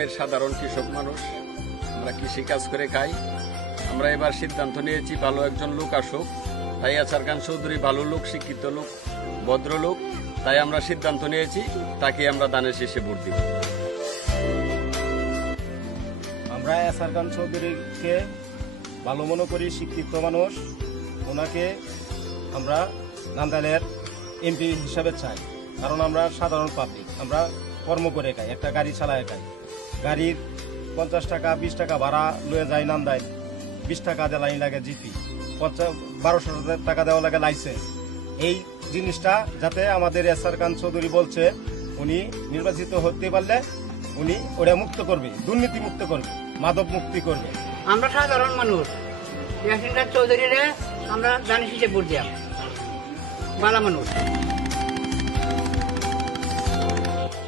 গ্রামের সাধারণ কৃষক মানুষ, আমরা কৃষি কাজ করে খাই। আমরা এবার সিদ্ধান্ত নিয়েছি ভালো একজন লোক আসুক। তাই আসার খান চৌধুরী ভালো লোক, শিক্ষিত লোক, ভদ্রলোক। তাই আমরা সিদ্ধান্ত নিয়েছি তাকে আমরা দানের শীষে ভোট দিব। আমরা এসার খান চৌধুরীকে ভালো মনে করি, শিক্ষিত মানুষ। ওনাকে আমরা নান্দাইলের এমপি হিসাবে চাই, কারণ আমরা সাধারণ পাবলিক, আমরা কর্ম করে খাই, একটা গাড়ি চালায় খাই। গাড়ির 50 টাকা 20 টাকা ভাড়া লয়ে যায় নান্দাইল, 20 টাকা দেওয়া লাগে জিপি, 1200 টাকা দেওয়া লাগে লাইসেন্স। এই জিনিসটা যাতে আমাদের এসার খান চৌধুরী বলছে উনি নির্বাচিত হতে পারলে উনি ওটা মুক্ত করবে, দুর্নীতি মুক্ত করবে, মাদক মুক্তি করবে। আমরা সাধারণ মানুষ, ইয়াসিন খান চৌধুরীরে আমরা দানের শীষে ভোট দিলাম। ভালো মানুষ।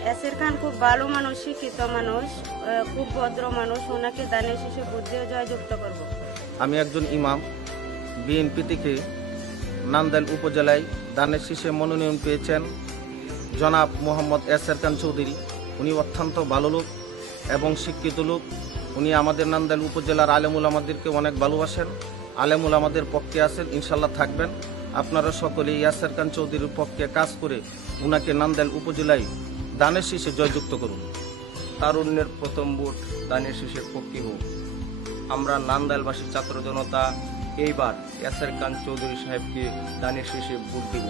ইয়াসির খান খুব ভালো মানুষ, শিক্ষিত মানুষ, খুব ভদ্র মানুষ। ওনাকে দানের শীষে ভোট দিয়ে জয়যুক্ত করব। আমি একজন ইমাম, বিএনপি থেকে নান্দাইল উপজেলায় দানের শীষে মনোনয়ন পেয়েছেন জনাব মোহাম্মদ ইয়াসির খান চৌধুরী। উনি অত্যন্ত ভালো লোক এবং শিক্ষিত লোক। উনি আমাদের নান্দাইল উপজেলার আলেমুল আমাদেরকে অনেক ভালোবাসেন, আলেমুল আমাদের পক্ষে আছেন, ইনশাল্লাহ থাকবেন। আপনারা সকলে ইয়াসির খান চৌধুরীর পক্ষে কাজ করে উনাকে নান্দাইল উপজেলায় দানের শীষে জয়যুক্ত করুন। তারুণ্যের প্রথম ভোট দানের শীষের পক্ষে হোক। আমরা নান্দাইলবাসী ছাত্র জনতা এইবার ইয়াসির খান চৌধুরী সাহেবকে দানের শীষে ভোট দিব।